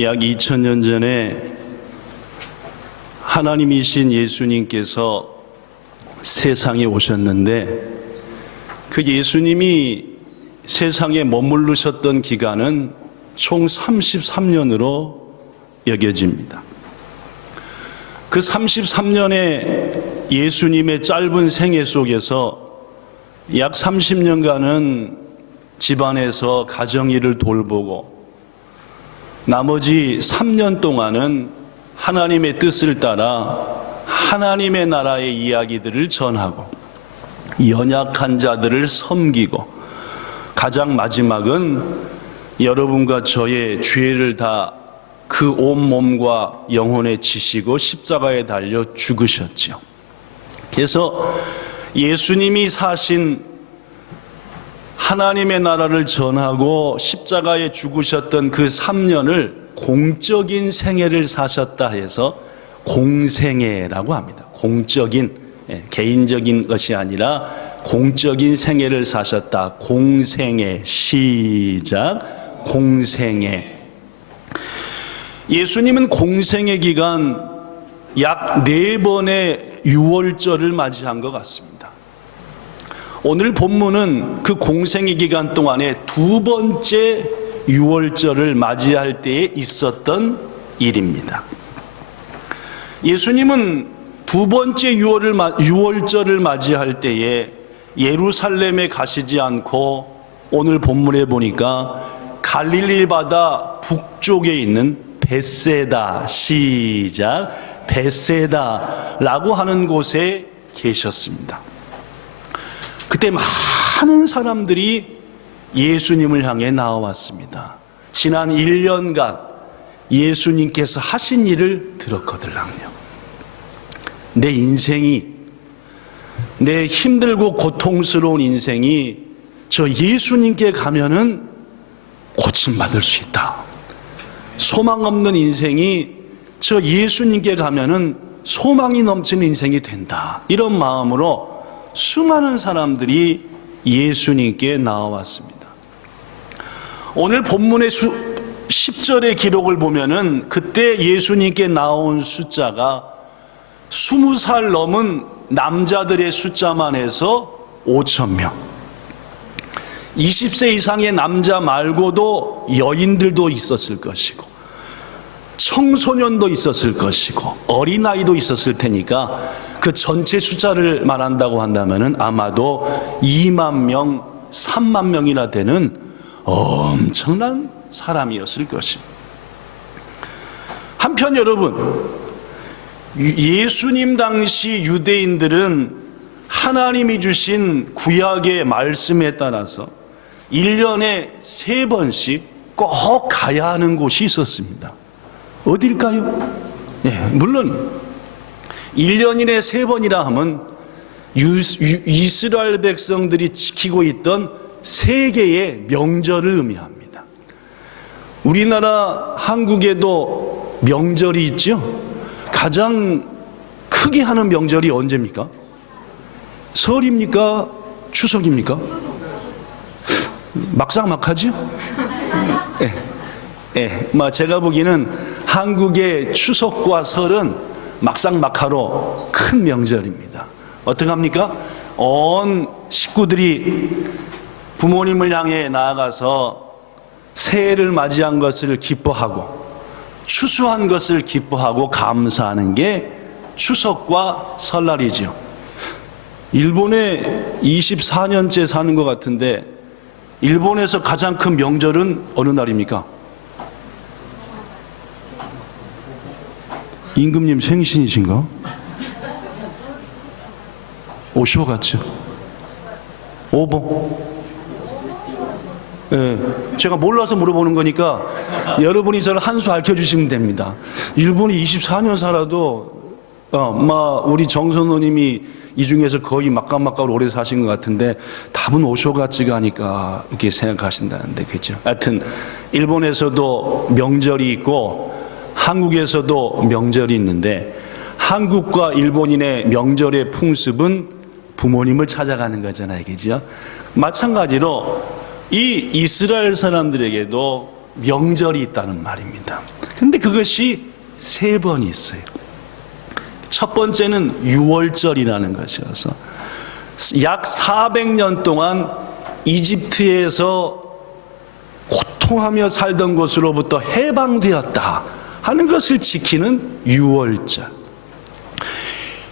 약 2000년 전에 하나님이신 예수님께서 세상에 오셨는데, 그 예수님이 세상에 머무르셨던 기간은 총 33년으로 여겨집니다. 그 33년의 예수님의 짧은 생애 속에서 약 30년간은 집안에서 가정일을 돌보고, 나머지 3년 동안은 하나님의 뜻을 따라 하나님의 나라의 이야기들을 전하고 연약한 자들을 섬기고, 가장 마지막은 여러분과 저의 죄를 다 그 온몸과 영혼에 지시고 십자가에 달려 죽으셨죠. 그래서 예수님이 사신 하나님의 나라를 전하고 십자가에 죽으셨던 그 3년을 공적인 생애를 사셨다 해서 공생애라고 합니다. 공적인, 개인적인 것이 아니라 공적인 생애를 사셨다. 공생애. 시작. 공생애. 예수님은 공생애 기간 약 4번의 유월절을 맞이한 것 같습니다. 오늘 본문은 그 공생애 기간 동안에 2번째 유월절을 맞이할 때에 있었던 일입니다. 예수님은 2번째 유월절을 맞이할 때에 예루살렘에 가시지 않고, 오늘 본문에 보니까 갈릴리 바다 북쪽에 있는 벳세다, 시작, 벳세다라고 하는 곳에 계셨습니다. 그때 많은 사람들이 예수님을 향해 나와왔습니다. 지난 1년간 예수님께서 하신 일을 들었거들랑요. 내 인생이, 내 힘들고 고통스러운 인생이 저 예수님께 가면은 고침받을 수 있다. 소망 없는 인생이 저 예수님께 가면은 소망이 넘치는 인생이 된다. 이런 마음으로 수많은 사람들이 예수님께 나와왔습니다. 오늘 본문의 10절의 기록을 보면은 그때 예수님께 나온 숫자가 20살 넘은 남자들의 숫자만 해서 5,000명. 20세 이상의 남자 말고도 여인들도 있었을 것이고, 청소년도 있었을 것이고, 어린아이도 있었을 테니까 그 전체 숫자를 말한다고 한다면은 아마도 2만 명, 3만 명이나 되는 엄청난 사람이었을 것입니다. 한편 여러분, 예수님 당시 유대인들은 하나님이 주신 구약의 말씀에 따라서 1년에 3번씩 꼭 가야 하는 곳이 있었습니다. 어딜까요? 물론 1년이내 3번이라 하면 이스라엘 백성들이 지키고 있던 3개의 명절을 의미합니다. 우리나라 한국에도 명절이 있죠. 가장 크게 하는 명절이 언제입니까? 설입니까? 추석입니까? 막상막하죠? 제가 보기에는 한국의 추석과 설은 막상막하로 큰 명절입니다. 어떡합니까? 온 식구들이 부모님을 향해 나아가서 새해를 맞이한 것을 기뻐하고, 추수한 것을 기뻐하고 감사하는 게 추석과 설날이죠. 일본에 24년째 사는 것 같은데, 일본에서 가장 큰 명절은 어느 날입니까? 임금님 생신이신가? 오쇼가츠. 오보. 제가 몰라서 물어보는 거니까 여러분이 저를 한 수 알려주시면 됩니다. 일본이 24년 살아도 우리 정선호님이 이 중에서 거의 막강막강으로 오래 사신 것 같은데, 답은 오쇼가츠가 아닐까 이렇게 생각하신다는데, 그죠? 하여튼 일본에서도 명절이 있고 한국에서도 명절이 있는데, 한국과 일본인의 명절의 풍습은 부모님을 찾아가는 거잖아요, 그죠? 마찬가지로 이 이스라엘 사람들에게도 명절이 있다는 말입니다. 근데 그것이 3번이 있어요. 첫 번째는 유월절이라는 것이어서 약 400년 동안 이집트에서 고통하며 살던 곳으로부터 해방되었다 하는 것을 지키는 유월절.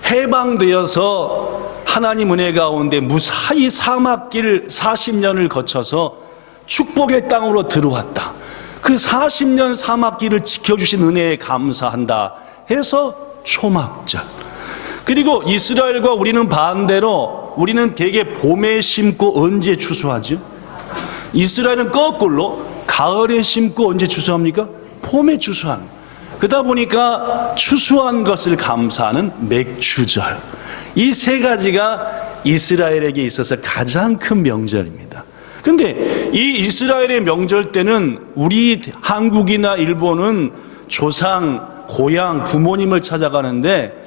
해방되어서 하나님 은혜 가운데 무사히 사막길 40년을 거쳐서 축복의 땅으로 들어왔다. 그 40년 사막길을 지켜주신 은혜에 감사한다 해서 초막절. 그리고 이스라엘과 우리는 반대로 우리는 대개 봄에 심고 언제 추수하죠? 이스라엘은 거꾸로 가을에 심고 언제 추수합니까? 봄에 추수하는. 그러다 보니까 추수한 것을 감사하는 맥추절. 이 3가지가 이스라엘에게 있어서 가장 큰 명절입니다. 근데 이 이스라엘의 명절 때는 우리 한국이나 일본은 조상, 고향, 부모님을 찾아가는데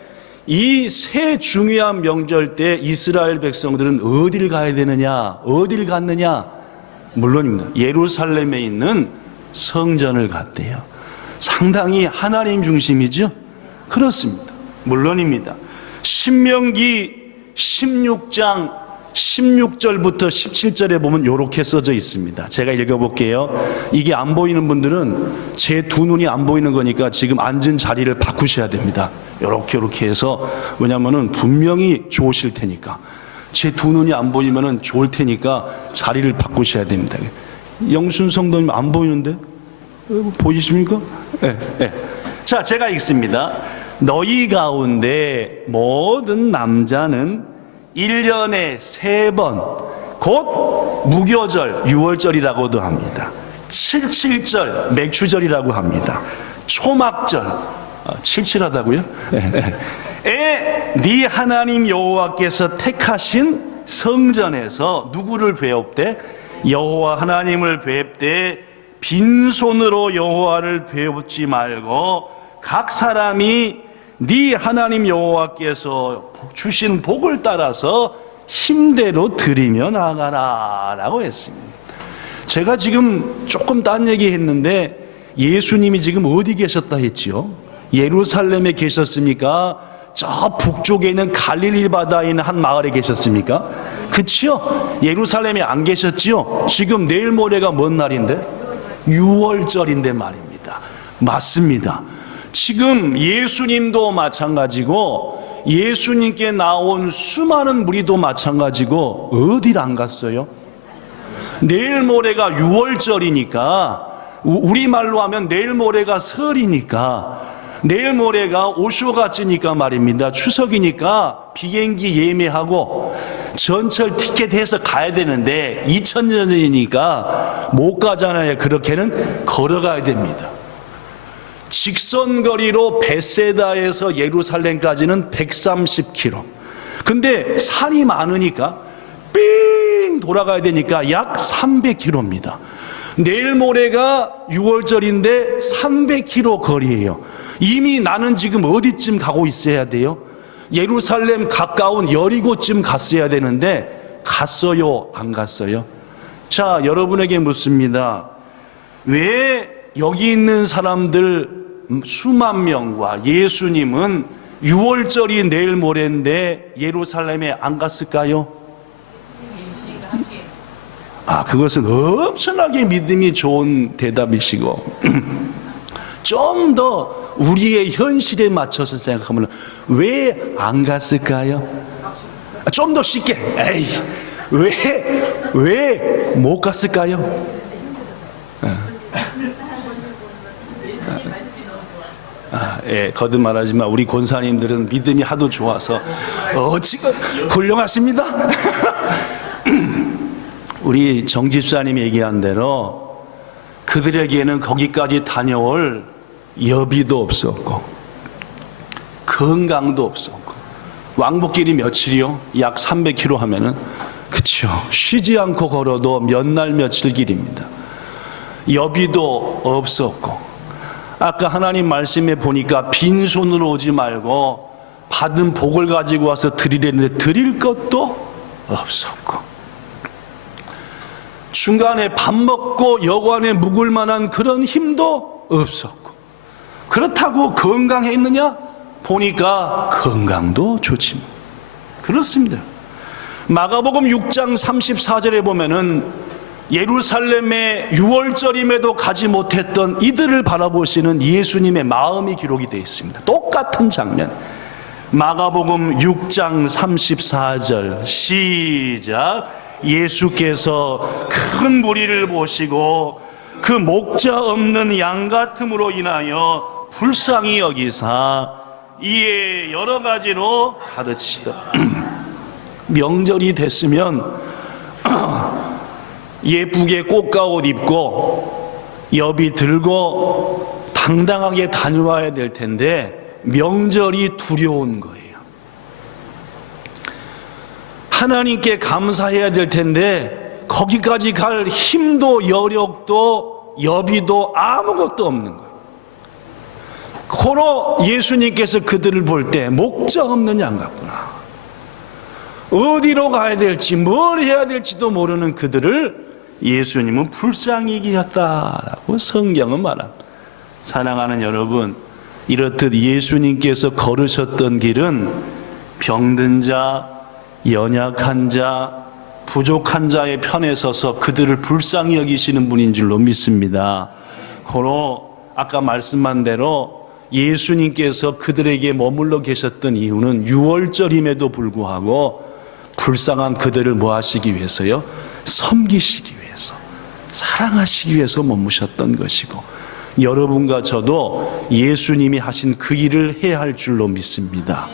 이 3 중요한 명절 때 이스라엘 백성들은 어딜 가야 되느냐? 어딜 갔느냐? 물론입니다. 예루살렘에 있는 성전을 갔대요. 상당히 하나님 중심이죠? 그렇습니다. 물론입니다. 신명기 16장 16절부터 17절에 보면 이렇게 써져 있습니다. 제가 읽어볼게요. 이게 안 보이는 분들은 제 2 눈이 안 보이는 거니까 지금 앉은 자리를 바꾸셔야 됩니다. 이렇게 해서, 왜냐하면 분명히 좋으실 테니까. 제 2 눈이 안 보이면 좋을 테니까 자리를 바꾸셔야 됩니다. 영순 성도님 안 보이는데? 보이십니까? 네. 자, 제가 읽습니다. 너희 가운데 모든 남자는 1년에 3번, 곧 무교절, 유월절이라고도 합니다. 77절, 맥추절이라고 합니다. 초막절, 77하다고요? 네 하나님 여호와께서 택하신 성전에서 누구를 뵈옵되? 여호와 하나님을 뵈때 빈손으로 여호와를 뵈옵지 말고 각 사람이 네 하나님 여호와께서 주신 복을 따라서 힘대로 드리며 나가라 라고 했습니다. 제가 지금 조금 딴 얘기 했는데 예수님이 지금 어디 계셨다 했지요? 예루살렘에 계셨습니까? 저 북쪽에 있는 갈릴리 바다에 있는 한 마을에 계셨습니까? 그치요? 예루살렘에 안 계셨지요? 지금 내일 모레가 뭔 날인데? 유월절인데 말입니다. 맞습니다. 지금 예수님도 마찬가지고 예수님께 나온 수많은 무리도 마찬가지고 어딜 안 갔어요? 내일 모레가 유월절이니까, 우리말로 하면 내일 모레가 설이니까, 내일 모레가 오쇼가츠니까 말입니다. 추석이니까 비행기 예매하고 전철 티켓 해서 가야 되는데 2000년 전이니까 못 가잖아요. 그렇게는 걸어가야 됩니다. 직선거리로 베세다에서 예루살렘까지는 130km. 근데 산이 많으니까 삥 돌아가야 되니까 약 300km입니다. 내일 모레가 6월절인데 300km 거리예요. 이미 나는 지금 어디쯤 가고 있어야 돼요? 예루살렘 가까운 여리고쯤 갔어야 되는데 갔어요? 안 갔어요? 자, 여러분에게 묻습니다. 왜 여기 있는 사람들 수만 명과 예수님은 6월절이 내일 모레인데 예루살렘에 안 갔을까요? 그것은 엄청나게 믿음이 좋은 대답이시고 좀 더 우리의 현실에 맞춰서 생각하면 왜 안 갔을까요? 좀 더 쉽게 왜 못 갔을까요? 거듭말하지만 우리 권사님들은 믿음이 하도 좋아서 지금 훌륭하십니다. 우리 정 집사님이 얘기한 대로 그들에게는 거기까지 다녀올 여비도 없었고 건강도 없었고 왕복길이 며칠이요? 약 300km 하면은, 그쵸, 쉬지 않고 걸어도 몇 날 며칠 길입니다. 여비도 없었고, 아까 하나님 말씀에 보니까 빈손으로 오지 말고 받은 복을 가지고 와서 드리려는데 드릴 것도 없었고, 중간에 밥 먹고 여관에 묵을 만한 그런 힘도 없었고, 그렇다고 건강했느냐? 보니까 건강도 좋지. 그렇습니다. 마가복음 6장 34절에 보면은 예루살렘의 유월절임에도 가지 못했던 이들을 바라보시는 예수님의 마음이 기록이 되어 있습니다. 똑같은 장면. 마가복음 6장 34절 시작. 예수께서 큰 무리를 보시고 그 목자 없는 양 같음으로 인하여 불쌍히 여기사 이에 여러 가지로 가르치시더라. 명절이 됐으면 예쁘게 꽃가옷 입고 여비 들고 당당하게 다녀와야 될 텐데 명절이 두려운 거예요. 하나님께 감사해야 될 텐데 거기까지 갈 힘도 여력도 여비도 아무것도 없는 거예요. 고로 예수님께서 그들을 볼 때 목자 없는 양 같구나. 어디로 가야 될지 뭘 해야 될지도 모르는 그들을 예수님은 불쌍히 여겼다라고 성경은 말합니다. 사랑하는 여러분, 이렇듯 예수님께서 걸으셨던 길은 병든 자, 연약한 자, 부족한 자의 편에 서서 그들을 불쌍히 여기시는 분인 줄로 믿습니다. 고로 아까 말씀한 대로 예수님께서 그들에게 머물러 계셨던 이유는 유월절임에도 불구하고 불쌍한 그들을 뭐 하시기 위해서요? 섬기시기 위해서, 사랑하시기 위해서 머무셨던 것이고, 여러분과 저도 예수님이 하신 그 일을 해야 할 줄로 믿습니다.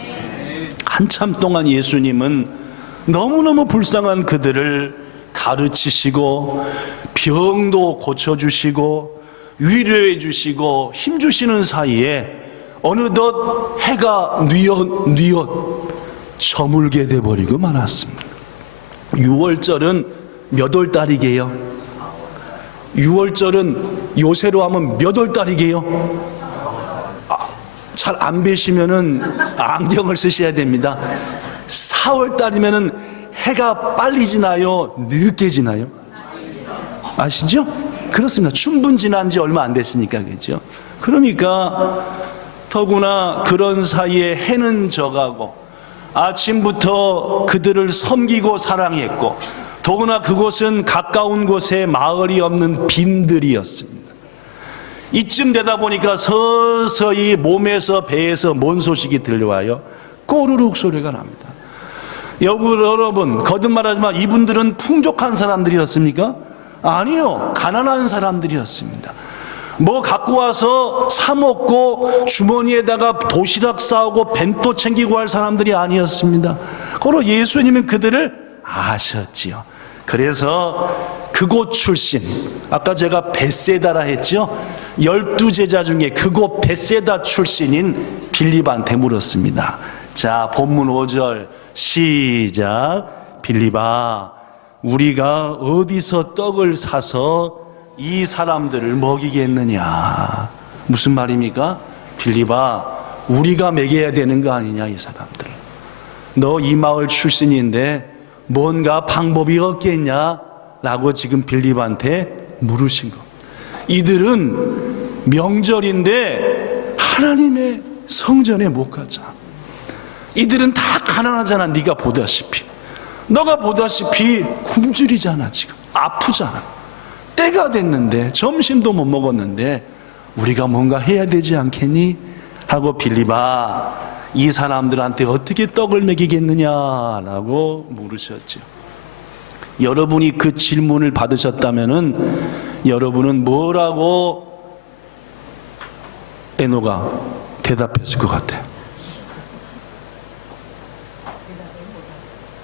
한참 동안 예수님은 너무너무 불쌍한 그들을 가르치시고 병도 고쳐주시고 위로해 주시고 힘주시는 사이에 어느덧 해가 뉘엿 저물게 돼버리고 말았습니다. 6월절은 몇 월달이게요? 6월절은 요새로 하면 몇 월달이게요? 잘 안 뵈시면은 안경을 쓰셔야 됩니다. 4월달이면은 해가 빨리 지나요? 늦게 지나요? 아시죠? 그렇습니다. 춘분 지난 지 얼마 안 됐으니까, 그렇죠? 그러니까 더구나 그런 사이에 해는 져가고 아침부터 그들을 섬기고 사랑했고, 더구나 그곳은 가까운 곳에 마을이 없는 빈들이었습니다. 이쯤 되다 보니까 서서히 몸에서 배에서 뭔 소식이 들려와요? 꼬르륵 소리가 납니다. 여러분, 거듭 말하지만 이분들은 풍족한 사람들이었습니까? 아니요, 가난한 사람들이었습니다. 뭐 갖고 와서 사 먹고 주머니에다가 도시락 싸오고 벤또 챙기고 할 사람들이 아니었습니다. 그러나 예수님은 그들을 아셨지요. 그래서 그곳 출신, 아까 제가 베세다라 했죠. 12제자 중에 그곳 베세다 출신인 빌립한테 물었습니다. 자, 본문 5절 시작. 빌립아, 우리가 어디서 떡을 사서 이 사람들을 먹이겠느냐? 무슨 말입니까? 빌립아, 우리가 먹여야 되는 거 아니냐, 이 사람들을. 너 이 마을 출신인데 뭔가 방법이 없겠냐? 라고 지금 빌립한테 물으신 거. 이들은 명절인데 하나님의 성전에 못 가자. 이들은 다 가난하잖아. 네가 보다시피, 너가 보다시피 굶주리잖아. 지금 아프잖아. 때가 됐는데 점심도 못 먹었는데 우리가 뭔가 해야 되지 않겠니? 하고 빌립아, 이 사람들한테 어떻게 떡을 먹이겠느냐라고 물으셨죠. 여러분이 그 질문을 받으셨다면은 여러분은 뭐라고 에노가 대답했을 것 같아요?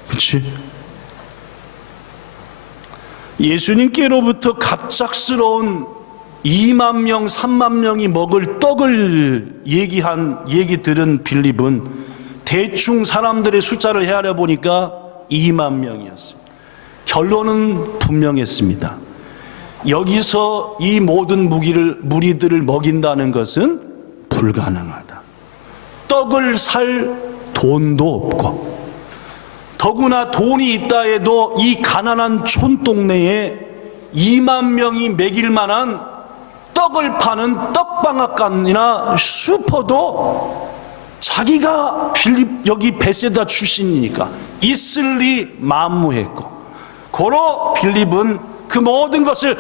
그렇지? 예수님께로부터 갑작스러운 2만 명, 3만 명이 먹을 떡을 얘기 들은 빌립은 대충 사람들의 숫자를 헤아려 보니까 2만 명이었습니다. 결론은 분명했습니다. 여기서 이 모든 무리들을 먹인다는 것은 불가능하다. 떡을 살 돈도 없고, 더구나 돈이 있다 해도 이 가난한 촌동네에 2만 명이 먹일 만한 떡을 파는 떡방앗간이나 슈퍼도 자기가 빌립 여기 베세다 출신이니까 있을 리 만무했고, 고로 빌립은 그 모든 것을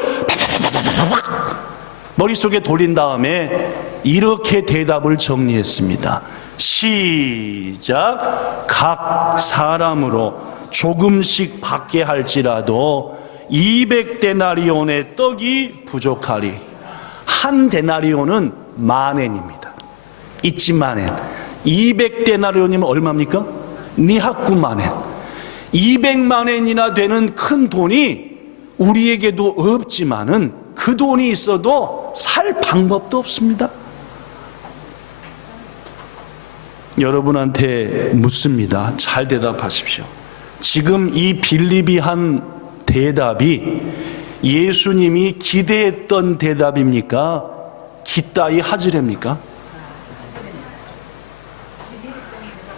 머릿속에 돌린 다음에 이렇게 대답을 정리했습니다. 시작. 각 사람으로 조금씩 받게 할지라도 200데나리온의 떡이 부족하리. 한 데나리온은 만엔입니다. 잊지 만엔. 200데나리온이면 얼마입니까? 니하쿠 만엔. 200만엔이나 되는 큰 돈이 우리에게도 없지만은 그 돈이 있어도 살 방법도 없습니다. 여러분한테 묻습니다. 잘 대답하십시오. 지금 이 빌립이 한 대답이 예수님이 기대했던 대답입니까? 기따위 하지랩니까?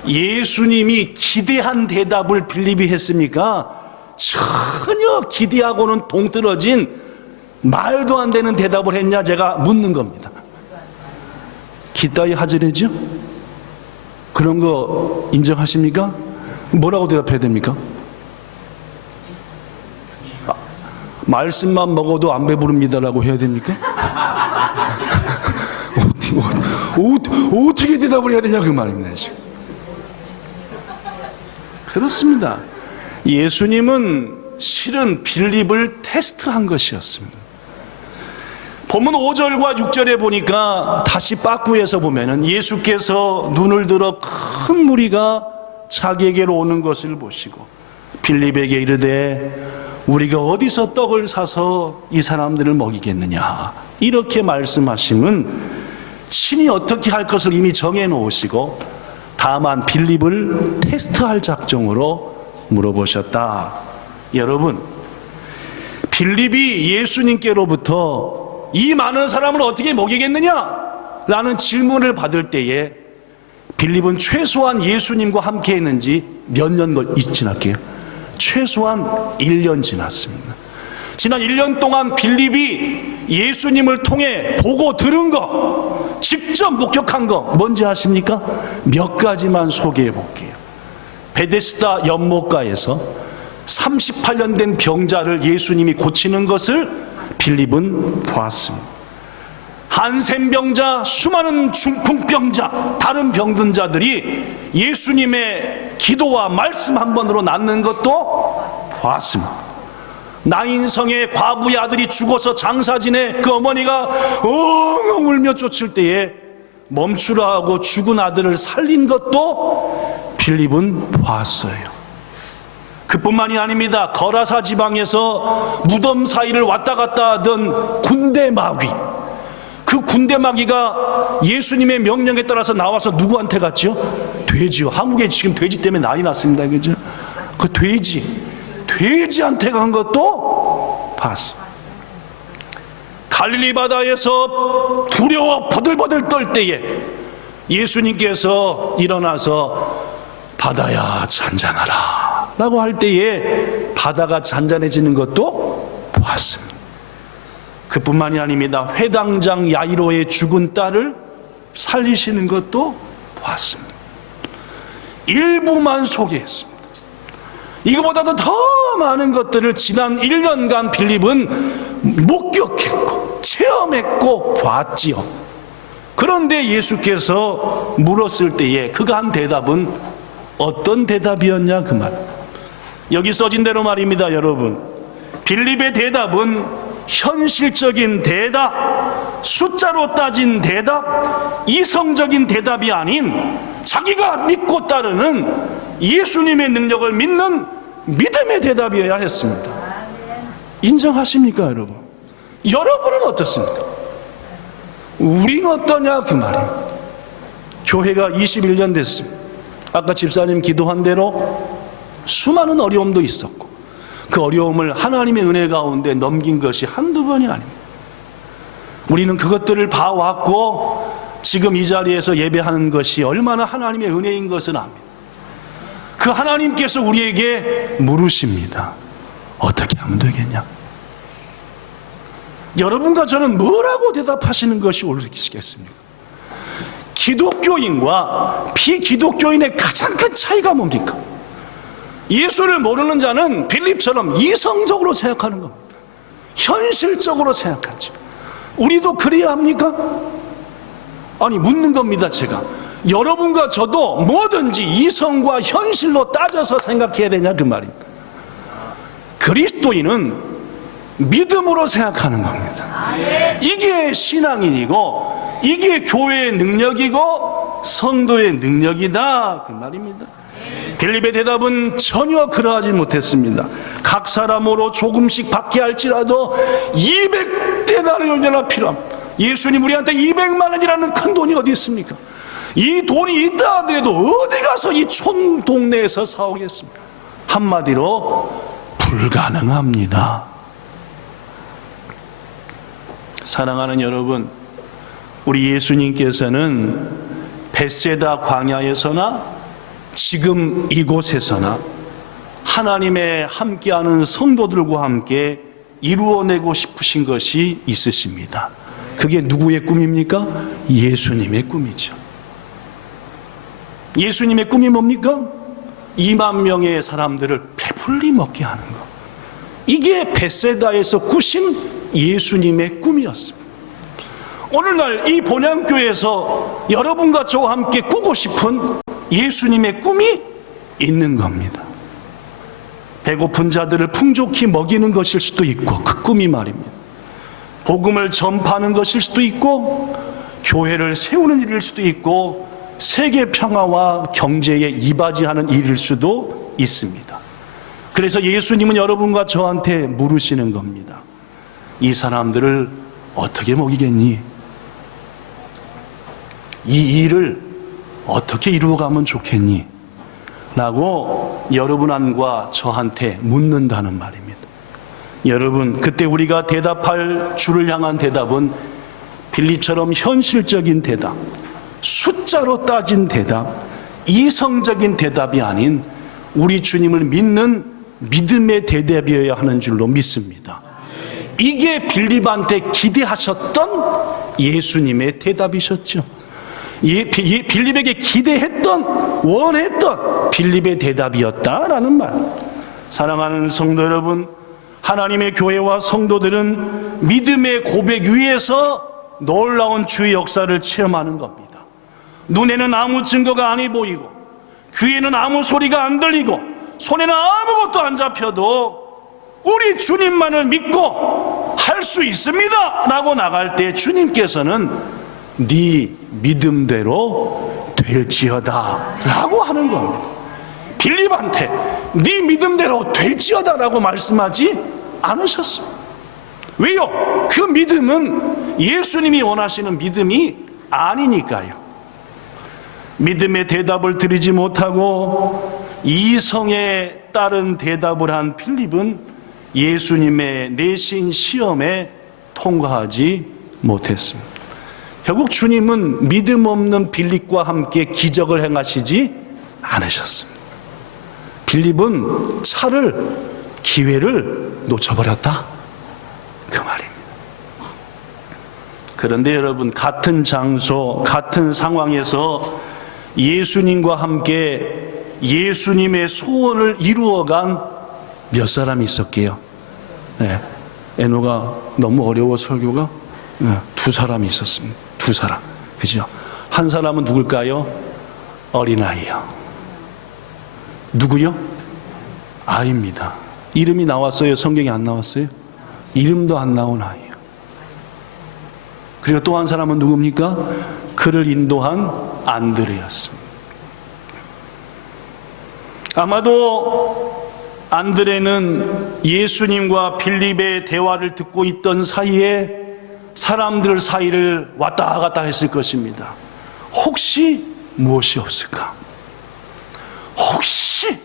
예수님이 기대한 대답을 빌립이 했습니까? 전혀 기대하고는 동떨어진 말도 안 되는 대답을 했냐, 제가 묻는 겁니다. 기따위 하지래죠? 그런 거 인정하십니까? 뭐라고 대답해야 됩니까? 말씀만 먹어도 안 배부릅니다라고 해야 됩니까? 어떻게 대답을 해야 되냐 그 말입니다. 지금. 그렇습니다. 예수님은 실은 빌립을 테스트한 것이었습니다. 본문 5절과 6절에 보니까 다시 빠꾸에서 보면은 예수께서 눈을 들어 큰 무리가 자기에게로 오는 것을 보시고 빌립에게 이르되 우리가 어디서 떡을 사서 이 사람들을 먹이겠느냐, 이렇게 말씀하심은 친히 어떻게 할 것을 이미 정해 놓으시고 다만 빌립을 테스트할 작정으로 물어보셨다. 여러분, 빌립이 예수님께로부터 이 많은 사람을 어떻게 먹이겠느냐 라는 질문을 받을 때에 빌립은 최소한 예수님과 함께 했는지 몇 년 지났게요? 최소한 1년 지났습니다. 지난 1년 동안 빌립이 예수님을 통해 보고 들은 거, 직접 목격한 거 뭔지 아십니까? 몇 가지만 소개해 볼게요. 베데스다 연못가에서 38년 된 병자를 예수님이 고치는 것을 빌립은 보았습니다. 한센병자, 수많은 중풍병자, 다른 병든 자들이 예수님의 기도와 말씀 한 번으로 낫는 것도 보았습니다. 나인성의 과부의 아들이 죽어서 장사진에 그 어머니가 엉엉 울며 쫓을 때에 멈추라 하고 죽은 아들을 살린 것도 빌립은 보았어요. 그뿐만이 아닙니다. 거라사 지방에서 무덤 사이를 왔다 갔다 하던 군대 마귀, 그 군대 마귀가 예수님의 명령에 따라서 나와서 누구한테 갔죠? 돼지요. 한국에 지금 돼지 때문에 난리 났습니다. 그죠? 그 돼지한테 간 것도 봤어. 갈릴리 바다에서 두려워 버들버들 떨 때에 예수님께서 일어나서 바다야 잔잔하라 라고 할 때에 바다가 잔잔해지는 것도 보았습니다. 그뿐만이 아닙니다. 회당장 야이로의 죽은 딸을 살리시는 것도 보았습니다. 일부만 소개했습니다. 이거보다도 더 많은 것들을 지난 1년간 빌립은 목격했고 체험했고 봤지요. 그런데 예수께서 물었을 때에 그가 한 대답은 어떤 대답이었냐 그 말. 여기 써진 대로 말입니다. 여러분, 빌립의 대답은 현실적인 대답, 숫자로 따진 대답, 이성적인 대답이 아닌 자기가 믿고 따르는 예수님의 능력을 믿는 믿음의 대답이어야 했습니다. 인정하십니까 여러분? 여러분은 어떻습니까? 우린 어떠냐 그 말이에요. 교회가 21년 됐습니다. 아까 집사님 기도한 대로 수많은 어려움도 있었고 그 어려움을 하나님의 은혜 가운데 넘긴 것이 한두 번이 아닙니다. 우리는 그것들을 봐왔고 지금 이 자리에서 예배하는 것이 얼마나 하나님의 은혜인 것을 압니다. 그 하나님께서 우리에게 물으십니다. 어떻게 하면 되겠냐? 여러분과 저는 뭐라고 대답하시는 것이 옳으시겠습니까? 기독교인과 비기독교인의 가장 큰 차이가 뭡니까? 예수를 모르는 자는 빌립처럼 이성적으로 생각하는 겁니다. 현실적으로 생각하죠. 우리도 그래야 합니까? 아니, 묻는 겁니다. 제가 여러분과 저도 뭐든지 이성과 현실로 따져서 생각해야 되냐 그 말입니다. 그리스도인은 믿음으로 생각하는 겁니다. 이게 신앙인이고 이게 교회의 능력이고 성도의 능력이다 그 말입니다. 빌립의 대답은 전혀 그러하지 못했습니다. 각 사람으로 조금씩 받게 할지라도 200데나리온이나 필요합니다. 예수님 우리한테 200만 원이라는 큰 돈이 어디 있습니까? 이 돈이 있다 하더라도 어디 가서 이 촌 동네에서 사오겠습니까? 한마디로 불가능합니다. 사랑하는 여러분, 우리 예수님께서는 벳세다 광야에서나 지금 이곳에서나 하나님의 함께하는 성도들과 함께 이루어내고 싶으신 것이 있으십니다. 그게 누구의 꿈입니까? 예수님의 꿈이죠. 예수님의 꿈이 뭡니까? 2만 명의 사람들을 배불리 먹게 하는 것. 이게 벳세다에서 꾸신 예수님의 꿈이었습니다. 오늘날 이 본향교회에서 여러분과 저와 함께 꾸고 싶은 예수님의 꿈이 있는 겁니다. 배고픈 자들을 풍족히 먹이는 것일 수도 있고 그 꿈이 말입니다. 복음을 전파하는 것일 수도 있고 교회를 세우는 일일 수도 있고 세계 평화와 경제에 이바지하는 일일 수도 있습니다. 그래서 예수님은 여러분과 저한테 물으시는 겁니다. 이 사람들을 어떻게 먹이겠니? 이 일을 어떻게 이루어가면 좋겠니? 라고 여러분과 저한테 묻는다는 말입니다. 여러분, 그때 우리가 대답할 주를 향한 대답은 빌립처럼 현실적인 대답, 숫자로 따진 대답, 이성적인 대답이 아닌 우리 주님을 믿는 믿음의 대답이어야 하는 줄로 믿습니다. 이게 빌립한테 기대하셨던 예수님의 대답이셨죠. 빌립에게 기대했던, 원했던 빌립의 대답이었다라는 말. 사랑하는 성도 여러분, 하나님의 교회와 성도들은 믿음의 고백 위에서 놀라운 주의 역사를 체험하는 겁니다. 눈에는 아무 증거가 안 보이고 귀에는 아무 소리가 안 들리고 손에는 아무것도 안 잡혀도 우리 주님만을 믿고 할 수 있습니다 라고 나갈 때 주님께서는 네 믿음대로 될지어다 라고 하는 겁니다. 빌립한테 네 믿음대로 될지어다 라고 말씀하지 않으셨습니다. 왜요? 그 믿음은 예수님이 원하시는 믿음이 아니니까요. 믿음의 대답을 드리지 못하고 이성에 따른 대답을 한 필립은 예수님의 내신 시험에 통과하지 못했습니다. 결국 주님은 믿음 없는 빌립과 함께 기적을 행하시지 않으셨습니다. 빌립은 기회를 놓쳐버렸다 그 말입니다. 그런데 여러분, 같은 장소, 같은 상황에서 예수님과 함께 예수님의 소원을 이루어간 몇 사람이 있었게요? 네. 에노가 너무 어려워 설교가? 네. 2사람이 있었습니다. 2사람. 그죠? 한 사람은 누굴까요? 어린아이요. 누구요? 아이입니다. 이름이 나왔어요? 성경에 안 나왔어요? 이름도 안 나온 아이예요. 그리고 또 한 사람은 누굽니까? 그를 인도한 안드레였습니다. 아마도 안드레는 예수님과 빌립의 대화를 듣고 있던 사이에 사람들 사이를 왔다 갔다 했을 것입니다. 혹시 무엇이 없을까? 혹시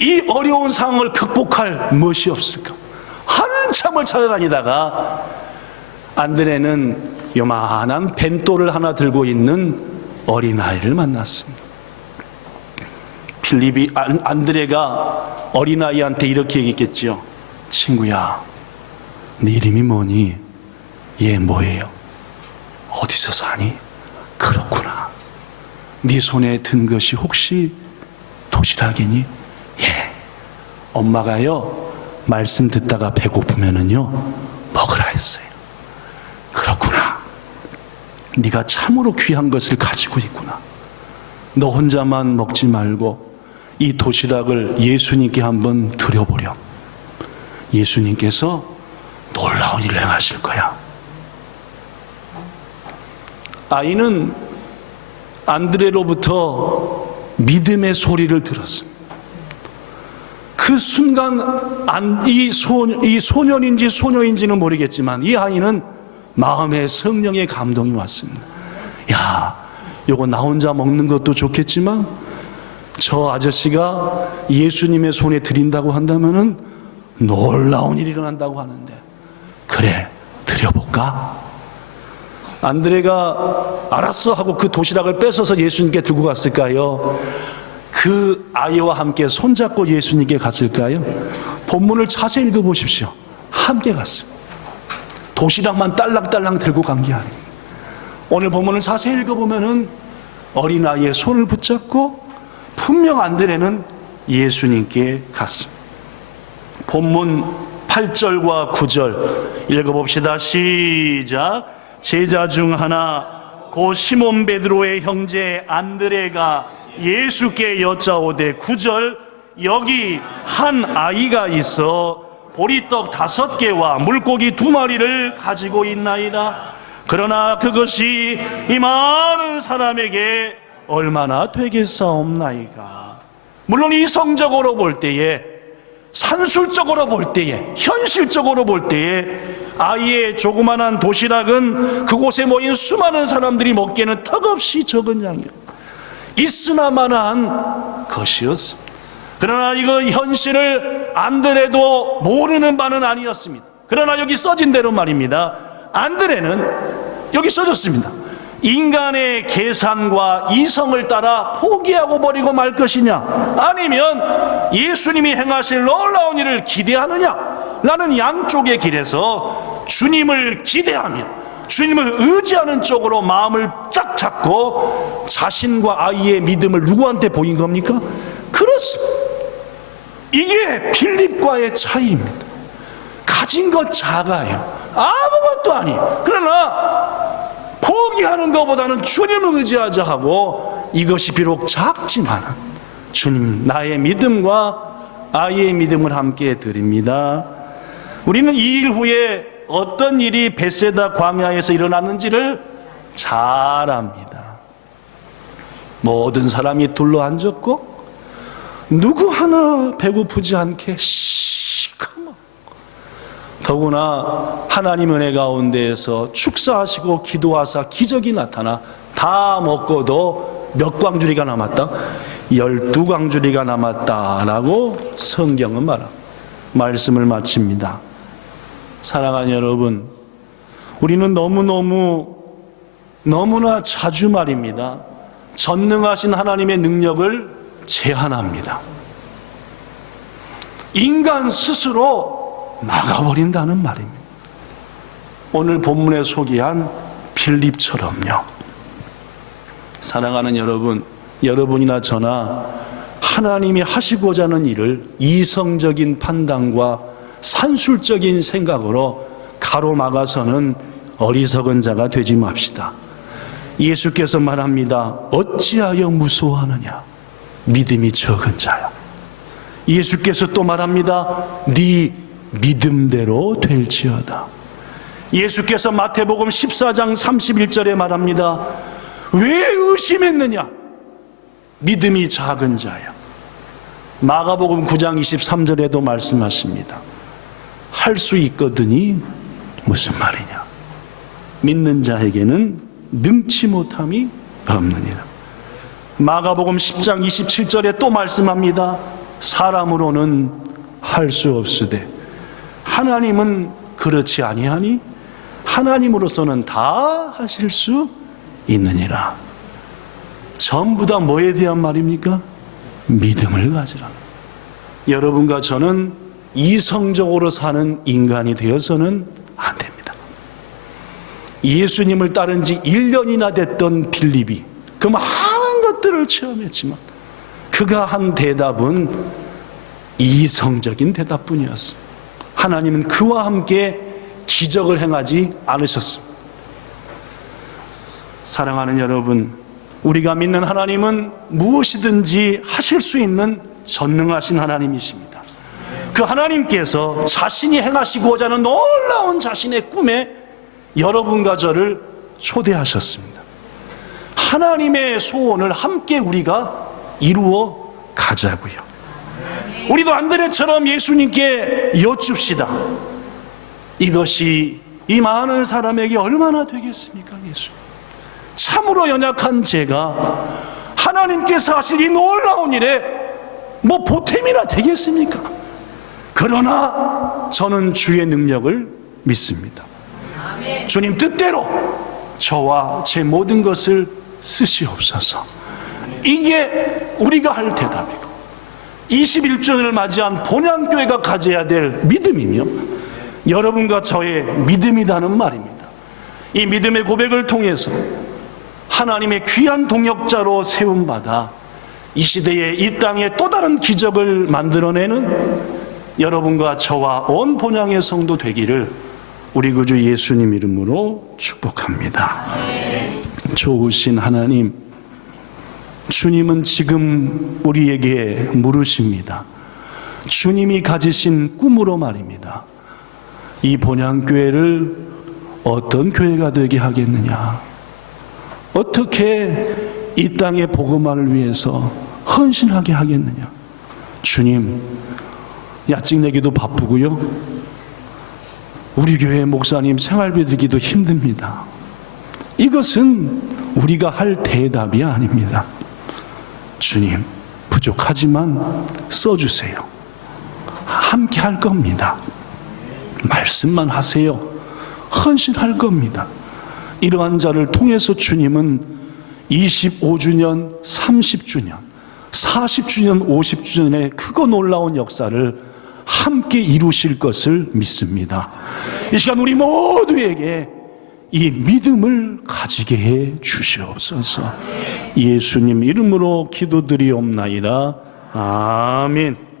이 어려운 상황을 극복할 무엇이 없을까? 한참을 찾아다니다가 안드레는 요만한 벤또를 하나 들고 있는 어린아이를 만났습니다. 안드레가 어린아이한테 이렇게 얘기했겠지요. 친구야, 네 이름이 뭐니? 얘 뭐예요? 어디서 사니? 그렇구나. 네 손에 든 것이 혹시 도시락이니? 예. 엄마가요, 말씀 듣다가 배고프면은요, 먹으라 했어요. 그렇구나. 네가 참으로 귀한 것을 가지고 있구나. 너 혼자만 먹지 말고 이 도시락을 예수님께 한번 드려보렴. 예수님께서 놀라운 일을 행하실 거야. 아이는 안드레로부터 믿음의 소리를 들었습니다. 그 순간 이 소년인지 소녀인지는 모르겠지만 이 아이는 마음에 성령의 감동이 왔습니다. 야, 요거 나 혼자 먹는 것도 좋겠지만 저 아저씨가 예수님의 손에 드린다고 한다면은 놀라운 일이 일어난다고 하는데, 그래, 드려볼까? 안드레가 알았어 하고 그 도시락을 뺏어서 예수님께 들고 갔을까요? 그 아이와 함께 손잡고 예수님께 갔을까요? 본문을 자세히 읽어보십시오. 함께 갔습니다. 도시락만 딸랑딸랑 들고 간 게 아닙니다. 오늘 본문을 자세히 읽어보면은 어린아이의 손을 붙잡고 분명 안드레는 예수님께 갔습니다. 본문 8절과 9절 읽어봅시다. 시작. 제자 중 하나 고 시몬 베드로의 형제 안드레가 예수께 여짜오되 9절 여기 한 아이가 있어 보리떡 5개와 물고기 2마리를 가지고 있나이다. 그러나 그것이 이 많은 사람에게 얼마나 되겠사옵나이까. 물론 이성적으로 볼 때에, 산술적으로 볼 때에, 현실적으로 볼 때에 아이의 조그만한 도시락은 그곳에 모인 수많은 사람들이 먹기에는 턱없이 적은 양이요, 있으나마나한 것이었습니다. 그러나 이거 현실을 안드레도 모르는 바는 아니었습니다. 그러나 여기 써진 대로 말입니다. 안드레는 여기 써졌습니다. 인간의 계산과 이성을 따라 포기하고 버리고 말 것이냐, 아니면 예수님이 행하실 놀라운 일을 기대하느냐 라는 양쪽의 길에서 주님을 기대하며 주님을 의지하는 쪽으로 마음을 쫙 잡고 자신과 아이의 믿음을 누구한테 보인 겁니까? 그렇습니다. 이게 필립과의 차이입니다. 가진 것 작아요. 아무것도 아니. 그러나 포기하는 것보다는 주님을 의지하자 하고, 이것이 비록 작지만 주님, 나의 믿음과 아이의 믿음을 함께 드립니다. 우리는 이 일 후에 어떤 일이 베세다 광야에서 일어났는지를 잘 압니다. 모든 사람이 둘러앉았고 누구 하나 배고프지 않게 시커멓고, 더구나 하나님 은혜 가운데에서 축사하시고 기도하사 기적이 나타나 다 먹고도 몇 광주리가 남았다? 12광주리가 남았다라고 성경은 말합니다. 말씀을 마칩니다. 사랑하는 여러분, 우리는 너무나 자주 말입니다, 전능하신 하나님의 능력을 제한합니다. 인간 스스로 막아버린다는 말입니다. 오늘 본문에 소개한 빌립처럼요. 사랑하는 여러분, 여러분이나 저나 하나님이 하시고자 하는 일을 이성적인 판단과 산술적인 생각으로 가로막아서는 어리석은 자가 되지 맙시다. 예수께서 말합니다. 어찌하여 무서워하느냐, 믿음이 적은 자야. 예수께서 또 말합니다. 네 믿음대로 될지어다. 예수께서 마태복음 14장 31절에 말합니다. 왜 의심했느냐, 믿음이 작은 자야. 마가복음 9장 23절에도 말씀하십니다. 할 수 있거든이 무슨 말이냐, 믿는 자에게는 능치 못함이 없느니라. 마가복음 10장 27절에 또 말씀합니다. 사람으로는 할 수 없으되 하나님은 그렇지 아니하니 하나님으로서는 다 하실 수 있느니라. 전부 다 뭐에 대한 말입니까? 믿음을 가지라. 여러분과 저는 이성적으로 사는 인간이 되어서는 안 됩니다. 예수님을 따른 지 1년이나 됐던 빌립이 그 많은 것들을 체험했지만 그가 한 대답은 이성적인 대답뿐이었습니다. 하나님은 그와 함께 기적을 행하지 않으셨습니다. 사랑하는 여러분, 우리가 믿는 하나님은 무엇이든지 하실 수 있는 전능하신 하나님이십니다. 그 하나님께서 자신이 행하시고자 하는 놀라운 자신의 꿈에 여러분과 저를 초대하셨습니다. 하나님의 소원을 함께 우리가 이루어 가자고요. 우리도 안드레처럼 예수님께 여쭙시다. 이것이 이 많은 사람에게 얼마나 되겠습니까? 예수님, 참으로 연약한 제가 하나님께서 하실 이 놀라운 일에 뭐 보탬이나 되겠습니까? 그러나 저는 주의 능력을 믿습니다. 주님 뜻대로 저와 제 모든 것을 쓰시옵소서. 이게 우리가 할 대답이고 21주년을 맞이한 본향교회가 가져야 될 믿음이며 여러분과 저의 믿음이라는 말입니다. 이 믿음의 고백을 통해서 하나님의 귀한 동역자로 세움받아 이 시대에 이 땅에 또 다른 기적을 만들어내는 여러분과 저와 온 본향의 성도 되기를 우리 구주 예수님 이름으로 축복합니다. 좋으신 하나님, 주님은 지금 우리에게 물으십니다. 주님이 가지신 꿈으로 말입니다. 이 본향교회를 어떤 교회가 되게 하겠느냐? 어떻게 이 땅의 복음화를 위해서 헌신하게 하겠느냐? 주님, 야찍 내기도 바쁘고요. 우리 교회 목사님 생활비 들기도 힘듭니다. 이것은 우리가 할 대답이 아닙니다. 주님, 부족하지만 써주세요. 함께 할 겁니다. 말씀만 하세요. 헌신할 겁니다. 이러한 자를 통해서 주님은 25주년, 30주년, 40주년, 50주년의 크고 놀라운 역사를 함께 이루실 것을 믿습니다. 이 시간 우리 모두에게 이 믿음을 가지게 해 주시옵소서. 예수님 이름으로 기도드리옵나이다. 아멘.